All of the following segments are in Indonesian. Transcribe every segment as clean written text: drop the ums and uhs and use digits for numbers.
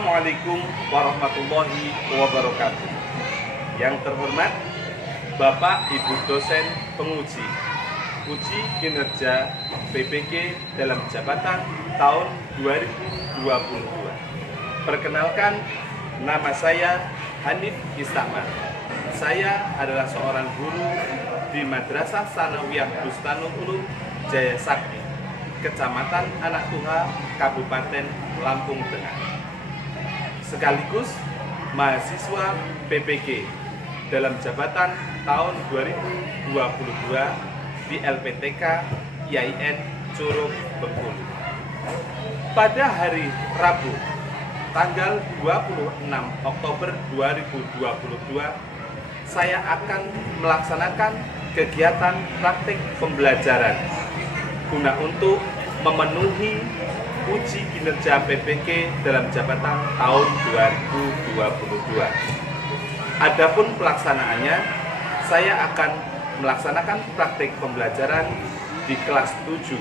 Assalamualaikum warahmatullahi wabarakatuh. Yang terhormat Bapak Ibu dosen penguji uji kinerja PPK dalam jabatan tahun 2022. Perkenalkan, nama saya Hanif Istakmar. Saya adalah seorang guru di Madrasah Sanawiyah Bustanul Ulum Jaya Sakti, Kecamatan Anak Tuha, Kabupaten Lampung Tengah. Sekaligus mahasiswa PPG dalam jabatan tahun 2022 di LPTK IAIN Curug Bengkulu. Pada hari Rabu, tanggal 26 Oktober 2022, saya akan melaksanakan kegiatan praktik pembelajaran guna untuk memenuhi uji kinerja PPK dalam jabatan tahun 2022. Adapun pelaksanaannya, saya akan melaksanakan praktik pembelajaran di kelas 7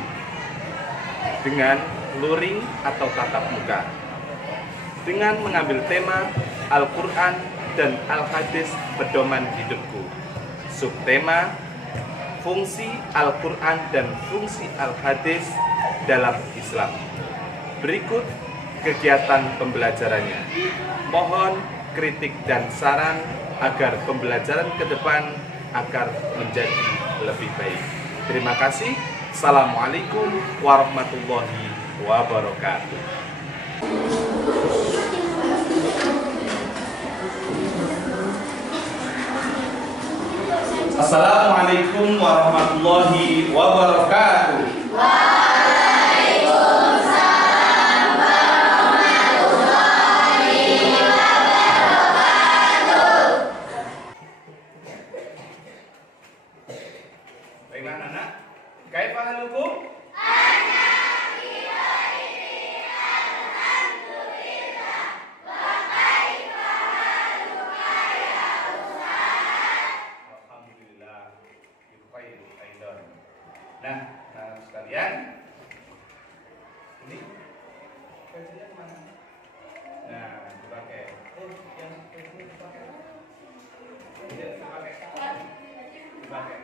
dengan luring atau tatap muka dengan mengambil tema Al-Quran dan Al-Hadis Pedoman Hidupku. Subtema fungsi Al-Quran dan fungsi Al-Hadis dalam Islam. Berikut kegiatan pembelajarannya. Mohon kritik dan saran agar pembelajaran ke depan agar menjadi lebih baik. Terima kasih. Assalamualaikum warahmatullahi wabarakatuh. Assalamualaikum warahmatullahi wabarakatuh. Waalaikumsalam warahmatullahi wabarakatuh. Baiklah anak-anak, kaifa halukum? Nah, sekalian, ini pensilnya kemana? Nah, dipakai. Yang pensil dipakai. Dipakai.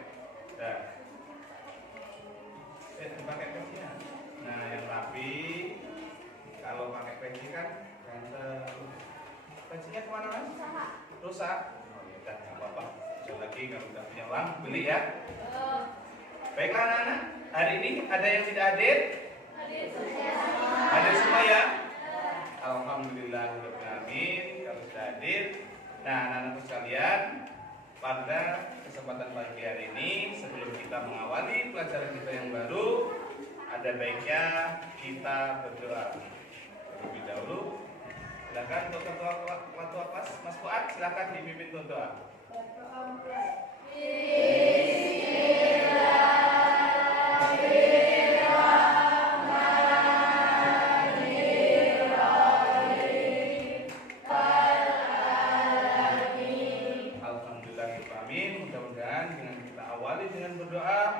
Dah. Dipakai pensilnya. Nah, yang rapi. Kalau pakai pensil kan ganteng. Pensilnya kemana mas? Rusak. Oh ya, dah, nggak apa-apa. Besok lagi kalau udah punya uang beli ya. Baiklah anak-anak, hari ini ada yang tidak hadir? Hadir semua ya? Alhamdulillahirrahmanirrahim, kalau sudah hadir. Nah anak-anakku sekalian, pada kesempatan pagi hari ini, sebelum kita mengawali pelajaran kita yang baru, ada baiknya kita berdoa. Terlebih dahulu, silakan untuk ketua kelas, Mas Fuad, silakan dipimpin untuk doa.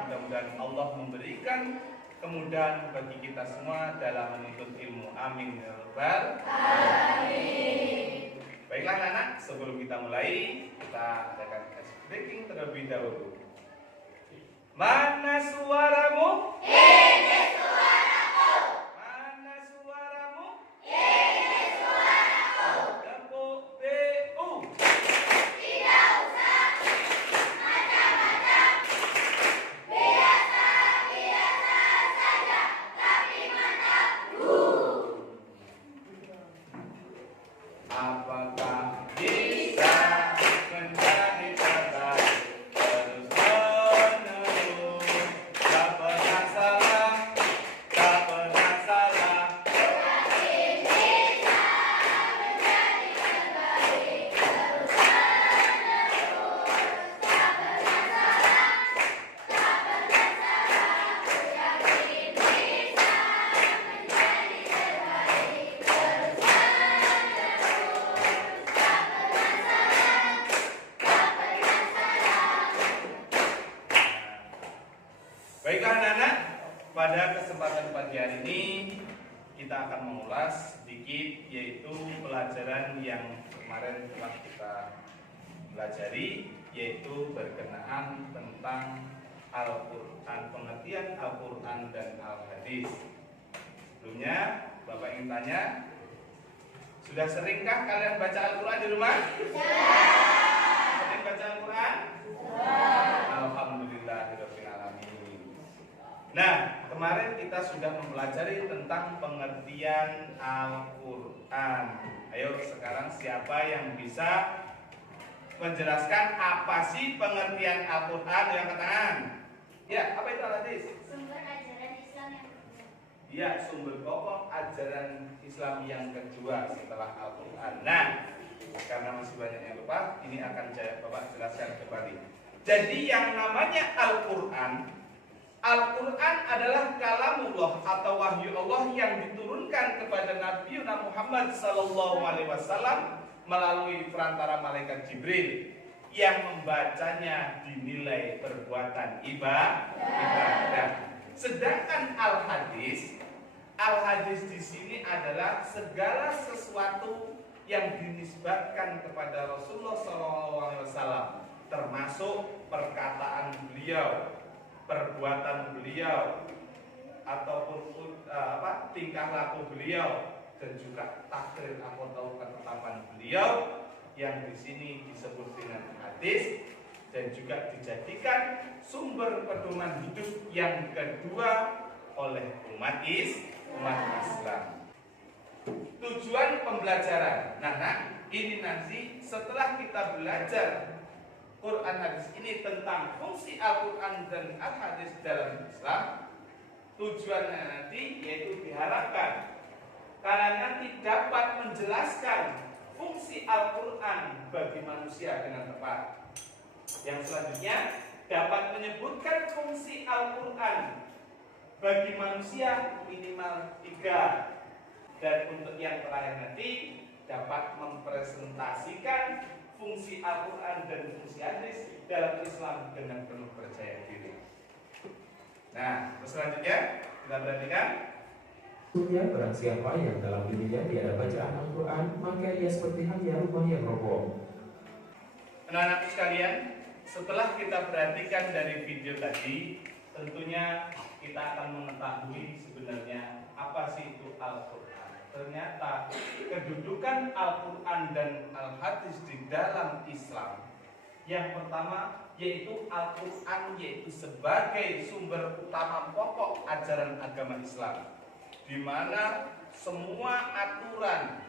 Mudah-mudahan Allah memberikan kemudahan bagi kita semua dalam menuntut ilmu. Amin ya rabbal alamin. Baiklah anak-anak, sebelum kita mulai, kita adakan ice breaking terlebih dahulu. Mana suaramu? Ini suaraku. Mana suaramu? Ini suaraku. Tepuk BU. Tidak usah macam-macam. Biasa saja, tapi mantap. Apakah bisa menjadi terbaik terus menerus? Tak pernah salah, tak pernah salah. Yakin bisa menjadi terbaik terus menerus. Tak pernah salah, tak pernah salah. Ku yakin bisa menjadi terbaik terus menerus. Tak pernah salah, tak pernah salah. Baiklah anak-anak, pada kesempatan pagi hari ini kita akan mengulas sedikit, yaitu pelajaran yang kemarin telah kita pelajari, yaitu berkenaan tentang Al-Quran, pengertian Al-Quran dan Al-Hadis. Sebelumnya, Bapak ingin tanya, sudah seringkah kalian baca Al-Quran di rumah? Sering baca Al-Quran? Alhamdulillahirabbil alamin. Nah, kemarin kita sudah mempelajari tentang pengertian Al-Quran. Ayo sekarang siapa yang bisa menjelaskan apa sih pengertian Al-Quran? Yang katakan. Ya, apa itu Al-Hadis? Sumber ajaran Islam yang kedua. Ya, sumber pokok ajaran Islam yang kedua setelah Al-Quran. Nah, karena masih banyak yang lupa, ini akan Bapak jelaskan kembali. Jadi yang namanya Al-Quran, Al-Quran adalah kalamullah atau wahyu Allah yang diturunkan kepada Nabi Muhammad SAW melalui perantara malaikat Jibril, yang membacanya dinilai perbuatan ibadah. Sedangkan Al-Hadis di sini adalah segala sesuatu yang dinisbatkan kepada Rasulullah SAW, termasuk perkataan beliau, perbuatan beliau, ataupun tingkah laku beliau, dan juga takrir atau ketetapan beliau, yang di sini disebut dengan hadis, dan juga dijadikan sumber pedoman hidup yang kedua oleh umat Islam. Tujuan pembelajaran, ini nanti setelah kita belajar Quran hadis ini tentang fungsi Al-Quran dan Al-Hadis dalam Islam, tujuannya nanti yaitu diharapkan karena nanti dapat menjelaskan fungsi Al-Quran bagi manusia dengan tepat. Yang selanjutnya dapat menyebutkan fungsi Al-Quran bagi manusia minimal 3. Dan untuk yang terakhir nanti dapat mempresentasikan fungsi Al-Quran dan fungsi hadis dalam Islam dengan penuh percaya diri. Nah, selanjutnya kita perhatikan. Barang siapa yang dalam dirinya tiada bacaan Al-Quran, maka ia seperti halnya rumah yang roboh. Anak-anak sekalian, setelah kita perhatikan dari video tadi, tentunya kita akan mengetahui sebenarnya apa sih itu Al-Quran. Ternyata kedudukan Al-Quran dan Al-Hadis di dalam Islam, yang pertama yaitu Al-Quran yaitu sebagai sumber utama pokok ajaran agama Islam, di mana semua aturan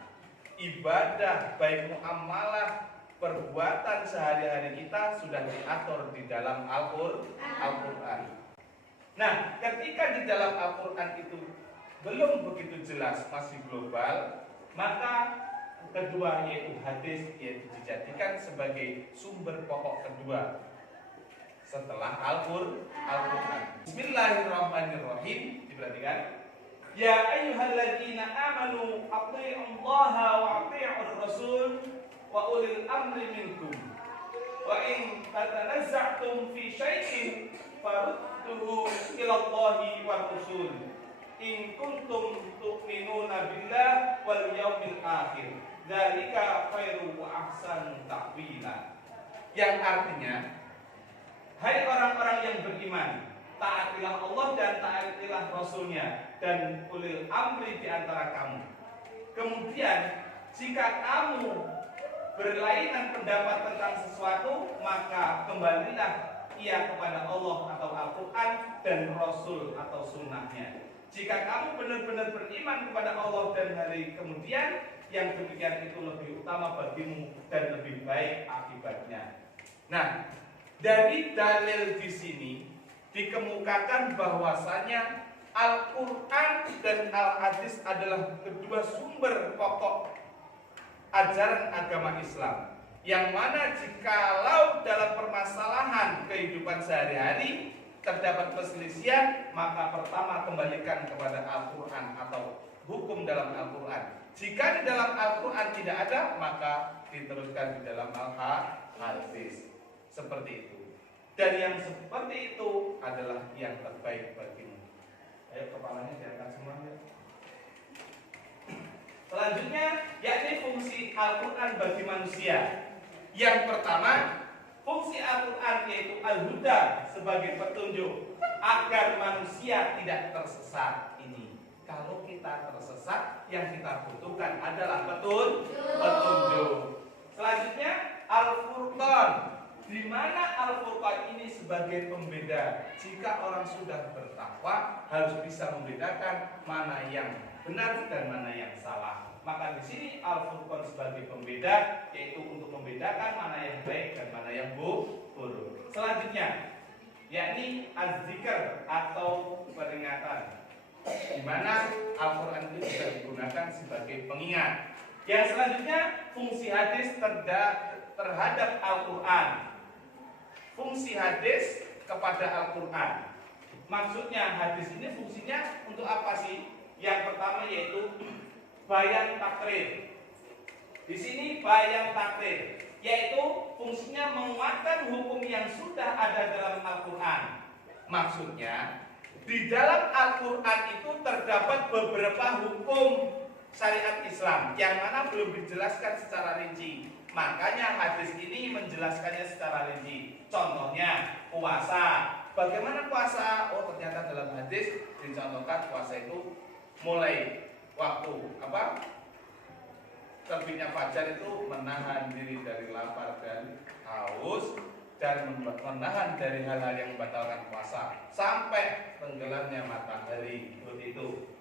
ibadah baik muamalah perbuatan sehari-hari kita sudah diatur di dalam Al-Quran. Nah, ketika di dalam Al-Quran itu belum begitu jelas, masih global, maka kedua yaitu hadis, yaitu dijadikan sebagai sumber pokok kedua setelah Al-Quran. Bismillahirrahmanirrahim. Diperhatikan. Ya ayyuhalladzina amanu athi'ullaha wa athi'ur rasul wa ulil amri minkum wa in tatanazza'tum fi syai'in farudduhu ilallahi wa rasul in kuntum tu'minuna billah wal yaumil akhir dzalika khairu wa ahsanu ta'wila. Yang artinya, hai orang-orang yang beriman, taatilah Allah dan taatilah Rasulnya dan ulil amri di antara kamu. Kemudian jika kamu berlainan pendapat tentang sesuatu, maka kembalilah ia kepada Allah atau Al-Quran dan Rasul atau sunnahnya. Jika kamu benar-benar beriman kepada Allah dan hari kemudian, yang demikian itu lebih utama bagimu dan lebih baik akibatnya. Nah, dari dalil di sini dikemukakan bahwasanya Al-Quran dan Al-Hadis adalah kedua sumber pokok ajaran agama Islam, yang mana jikalau dalam permasalahan kehidupan sehari-hari terdapat perselisihan, maka pertama kembalikan kepada Al-Quran atau hukum dalam Al-Quran. Jika di dalam Al-Quran tidak ada, maka diteruskan di dalam Al-Hadis. Seperti itu. Dan yang seperti itu adalah yang terbaik bagimu. Ayo kepalanya diangkat semuanya. Selanjutnya yakni fungsi Al-Quran bagi manusia. Yang pertama, fungsi Al-Quran yaitu al-huda sebagai petunjuk agar manusia tidak tersesat. Ini kalau kita tersesat, yang kita butuhkan adalah petunjuk. Selanjutnya Al-Furqan, di mana Al-Furqan ini sebagai pembeda. Jika orang sudah bertakwa harus bisa membedakan mana yang benar dan mana yang salah. Maka di sini Al-Furqan sebagai pembeda, yaitu untuk membedakan mana yang baik dan mana yang buruk. Selanjutnya yakni az-zikr atau peringatan, di mana Al-Quran itu bisa digunakan sebagai pengingat. Yang selanjutnya fungsi hadis terhadap Al-Quran. Fungsi hadis kepada Al-Quran. Maksudnya hadis ini fungsinya untuk apa sih? Yang pertama yaitu bayan takrir. Di sini bayan takrir, yaitu fungsinya menguatkan hukum yang sudah ada dalam Al-Quran. Maksudnya di dalam Al-Quran itu terdapat beberapa hukum syariat Islam yang mana belum dijelaskan secara rinci. Makanya hadis ini menjelaskannya secara rinci. Contohnya puasa. Bagaimana puasa? Oh, ternyata dalam hadis dicontohkan puasa itu mulai waktu terbitnya fajar itu menahan diri dari lapar dan haus, dan menahan dari hal-hal yang membatalkan puasa sampai tenggelamnya matahari. Begitu.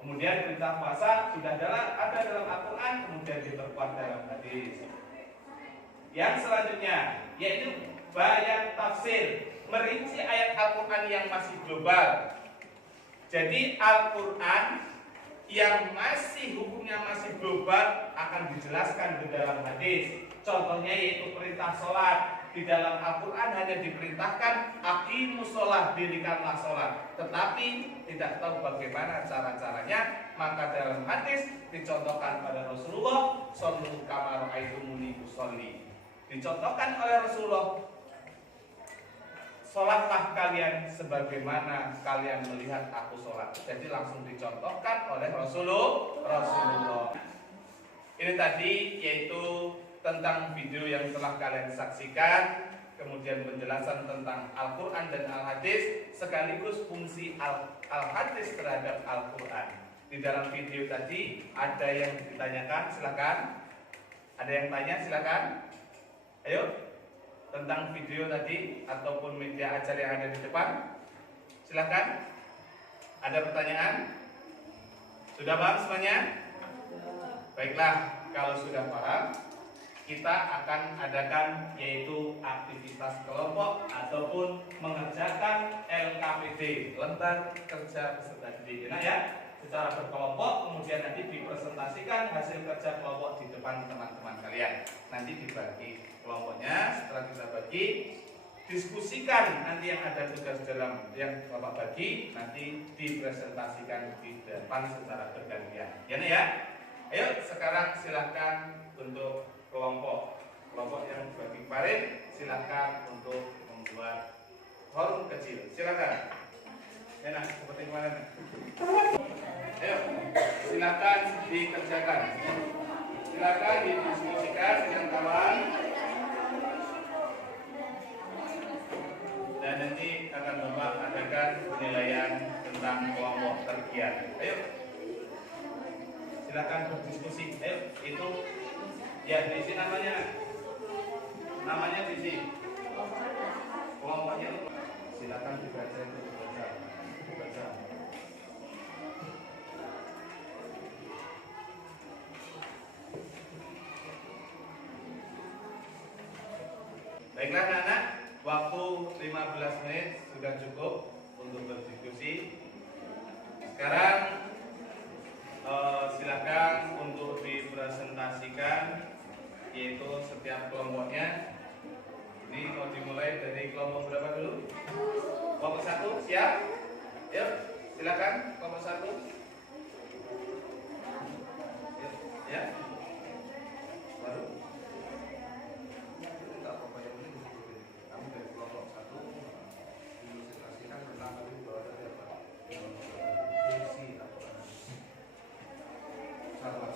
Kemudian perintah puasa sudah ada dalam Al-Quran, kemudian diperkuat dalam hadis. Yang selanjutnya yaitu bayan tafsir, merinci ayat Al-Quran yang masih global. Jadi Al-Quran yang masih hukumnya masih global akan dijelaskan di dalam hadis. Contohnya yaitu perintah sholat. Di dalam Al-Quran hanya diperintahkan aqimus sholat, dirikanlah sholat, tetapi tidak tahu bagaimana cara-caranya. Maka dalam hadis dicontohkan pada Rasulullah, shollu kama ra'aitumuni usolli. Dicontohkan oleh Rasulullah, sholatlah kalian sebagaimana kalian melihat aku sholat. Jadi langsung dicontohkan oleh Rasulullah. Ini tadi yaitu tentang video yang telah kalian saksikan, kemudian penjelasan tentang Al-Quran dan Al-Hadis, sekaligus fungsi Al-Hadis terhadap Al-Quran. Di dalam video tadi ada yang ditanyakan, silakan. Ada yang tanya, silakan. Ayo, tentang video tadi ataupun media acara yang ada di depan, silakan. Ada pertanyaan? Sudah paham semuanya? Baiklah, kalau sudah paham, kita akan adakan yaitu aktivitas kelompok ataupun mengerjakan LKPD, lembar kerja peserta didik. Nah ya, secara berkelompok, kemudian nanti dipresentasikan hasil kerja kelompok di depan teman-teman kalian. Nanti dibagi kelompoknya, setelah kita bagi, diskusikan nanti yang ada tugas dalam yang Bapak bagi, nanti dipresentasikan di depan secara bergantian. Ya. Ayo sekarang silahkan untuk kelompok yang bagi kemarin, silahkan untuk membuat forum kecil. Silakan. Enak seperti kemarin. Ayo, silakan dikerjakan. Silakan didiskusikan dengan kawan. Dan nanti akan Bapak adakan penilaian tentang kelompok tergiat. Ayo, silakan berdiskusi. Ayo, itu ya diisi namanya diisi. Kelompoknya silakan dibaca itu dibaca. Baiklah anak-anak, waktu 15 menit sudah cukup untuk berdiskusi. Sekarang silakan untuk dipresentasikan yaitu setiap kelompoknya. Ini mau dimulai dari kelompok berapa dulu? Kelompok 1, siap? Yuk, silakan kelompok 1. Yuk, ya. Baru. Kami dari kelompok 1 dipresentasikan tentang tadi bahwa tadi apa? Fungsi apa? Cara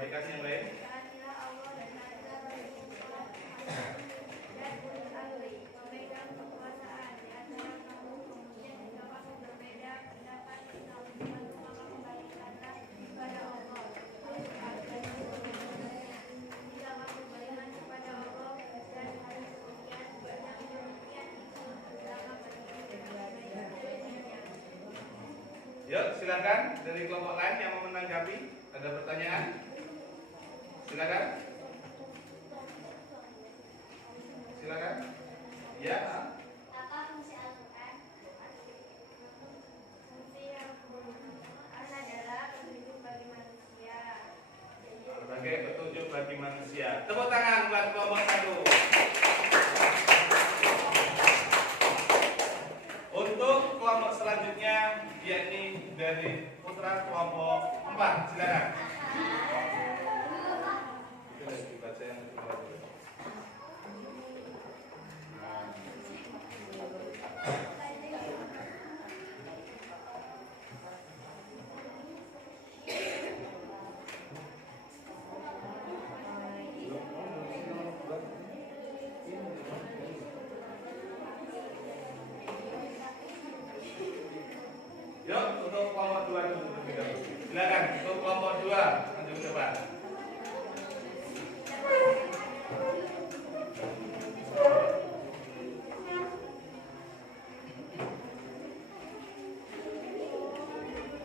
Bacakan yang lain. Taatilah Allah dan taatlah Rasulullah dan ulil amri, pemegang kekuasaan di antara kamu. Kemudian jika kamu berbeda pendapat tentang sesuatu, maka kembalikanlah kepada Allah. Jika kamu beriman kepada Allah dan hari kemudian yang demikian itu adalah Yuk, silakan dari kelompok lain yang mau menanggapi. Ada pertanyaan? Silakan. Silakan. Ya. apa fungsi Al-Quran? Fungsi Al-Quran adalah petunjuk bagi manusia. Sebagai petunjuk bagi manusia. Tepuk tangan buat kelompok satu. Untuk kelompok selanjutnya, yakni dari putra kelompok 4. Silakan. Itu dibaca yang kedua dulu. Yuk, untuk kelompok 2 dulu terlebih dahulu. Silakan, untuk kelompok 2 lanjut coba.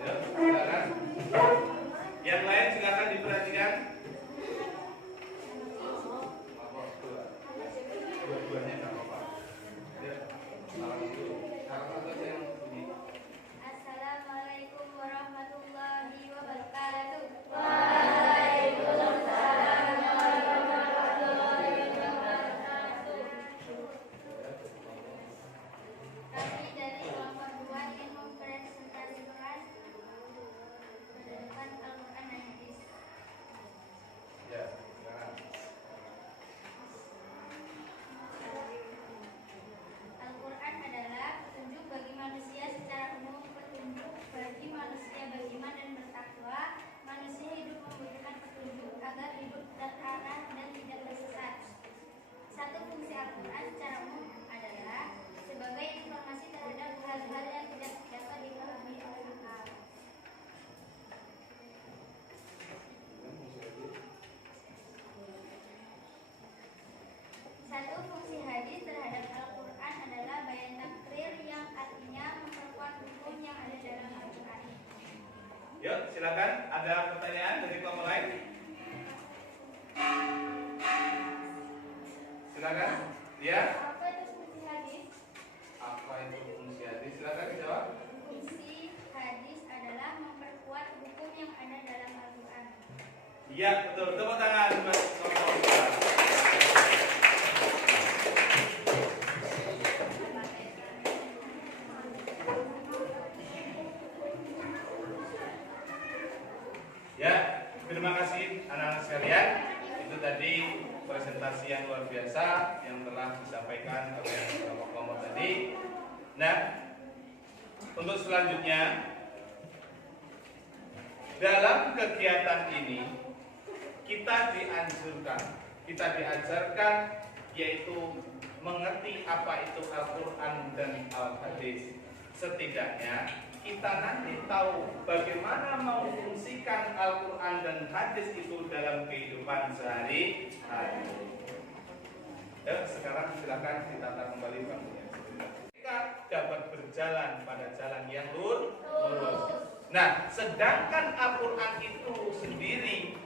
Yuk, silakan. Yang lain silakan diperhatikan. Kelompok 2. Dua-duanya enggak apa-apa. Ya, salam dulu. Salam satu aja yang bunyi. Assalamualaikum warahmatullahi wabarakatuh. Kami dari kelompok 2 ingin mempresentasikan pendidikan Al-Quran dan Hadis. Ya, silakan. Al-Quran adalah petunjuk bagi manusia secara umum, petunjuk bagi manusia beriman dan bertakwa. Manusia hidup membutuhkan petunjuk agar hidup terarah dan tidak tersesat. Satu fungsi Al-Quran secara umum adalah sebagai informasi terhadap hal-hal yang tidak dapat dipahami oleh akal. Satu fungsi hadis terhadap Al-Quran adalah bayan takrir yang artinya memperkuat hukum yang ada dalam Al-Quran. Yuk, silakan. Ada pertanyaan dari kelompok lain? Silakan. Ya. Apa itu fungsi hadis? Apa itu fungsi hadis? Silakan dijawab. Fungsi hadis adalah memperkuat hukum yang ada dalam Al-Quran. Iya, betul. Tepuk tangan buat kelompok 2. Ya, terima kasih anak-anak sekalian. Itu tadi presentasi yang luar biasa yang telah disampaikan oleh kelompok-kelompok tadi. Nah, untuk selanjutnya dalam kegiatan ini kita diajarkan yaitu mengerti apa itu Al-Quran dan Al-Hadis. Setidaknya kita nanti tahu bagaimana memfungsikan Al-Quran dan Hadis itu dalam kehidupan sehari-hari. Sekarang silakan ditata kembali bangkunya. Kita dapat berjalan pada jalan yang lurus. Nah, sedangkan Al-Quran itu sendiri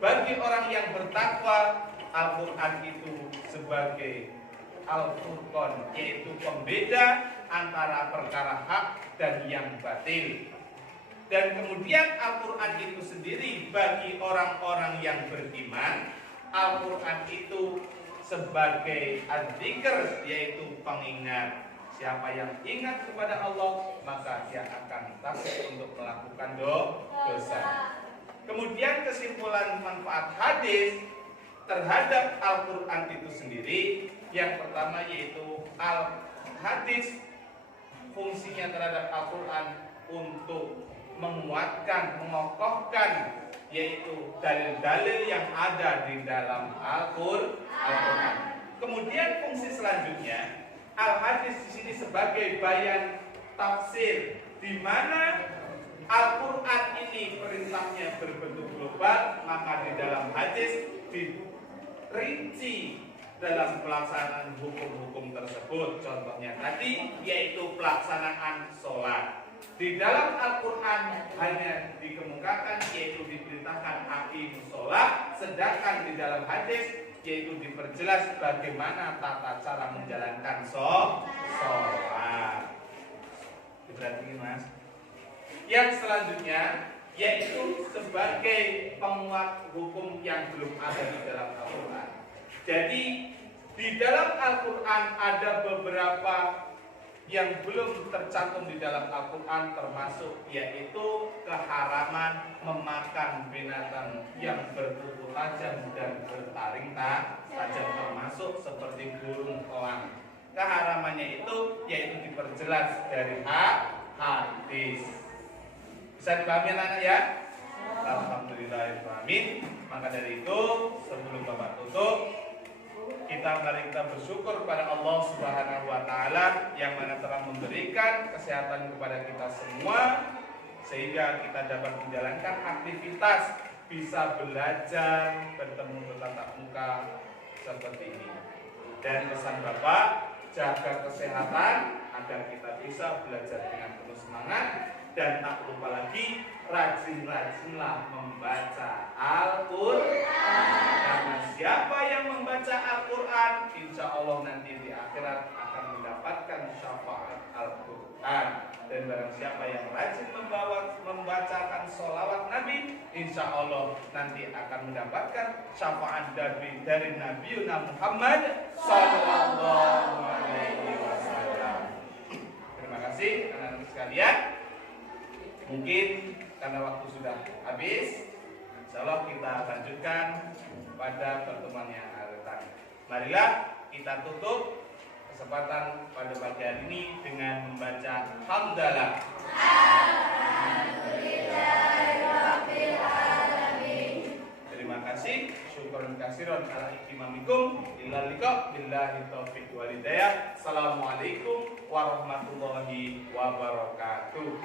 bagi orang yang bertakwa, Al-Quran itu sebagai Al-Furqan, yaitu pembeda antara perkara hak dan yang batil. Dan kemudian Al-Quran itu sendiri bagi orang-orang yang beriman, Al-Quran itu sebagai adzikr, yaitu pengingat. Siapa yang ingat kepada Allah, maka dia akan takut untuk melakukan dosa. Kemudian kesimpulan manfaat hadis terhadap Al-Quran itu sendiri, yang pertama yaitu Al-Hadis fungsinya terhadap Al-Quran untuk menguatkan, mengokohkan yaitu dalil-dalil yang ada di dalam Al-Quran. Kemudian fungsi selanjutnya, al-hadis di sini sebagai bayan tafsir, di mana Al-Quran ini perintahnya berbentuk global, maka di dalam hadis dirinci dalam pelaksanaan hukum-hukum tersebut. Contohnya tadi yaitu pelaksanaan sholat. Di dalam Al-Quran hanya dikemukakan yaitu diperintahkan aqimus sholat, sedangkan di dalam hadis yaitu diperjelas bagaimana tata cara menjalankan sholat. Diperhatikan Mas. Yang selanjutnya yaitu sebagai penguat hukum yang belum ada di dalam Al-Quran. Jadi di dalam Al-Quran ada beberapa yang belum tercantum di dalam Al-Quran, termasuk yaitu keharaman memakan binatang yang berkuku tajam dan bertaring tajam, termasuk seperti burung elang. Keharamannya itu yaitu diperjelas dari hadis. Bisa dipahami anak ya? Alhamdulillahirrahmanirrahim. Maka dari itu sebelum Bapak tutup, mari kita bersyukur kepada Allah Subhanahu wa taala yang mana telah memberikan kesehatan kepada kita semua sehingga kita dapat menjalankan aktivitas, bisa belajar, bertemu bertatap muka seperti ini. Dan pesan Bapak, jaga kesehatan agar kita bisa belajar dengan penuh semangat, dan tak lupa lagi rajin-rajinlah membaca Al-Quran. Karena siapa yang membaca Al-Quran, insya Allah nanti di akhirat akan mendapatkan syafaat Al-Quran. Dan barang siapa yang rajin membacakan sholawat Nabi, insya Allah nanti akan mendapatkan syafaat dari Nabi Muhammad Sallallahu Alaihi Wasallam. Terima kasih anak-anak sekalian. Mungkin karena waktu sudah habis, insya Allah kita lanjutkan pada pertemuan yang akan datang. Marilah kita tutup kesempatan pada pagi hari ini dengan membaca hamdalah. Terima kasih. Syukran kasiron ala iktimamikum. Illa liqa billahi taufiq wal hidayah. Assalamualaikum warahmatullahi wabarakatuh.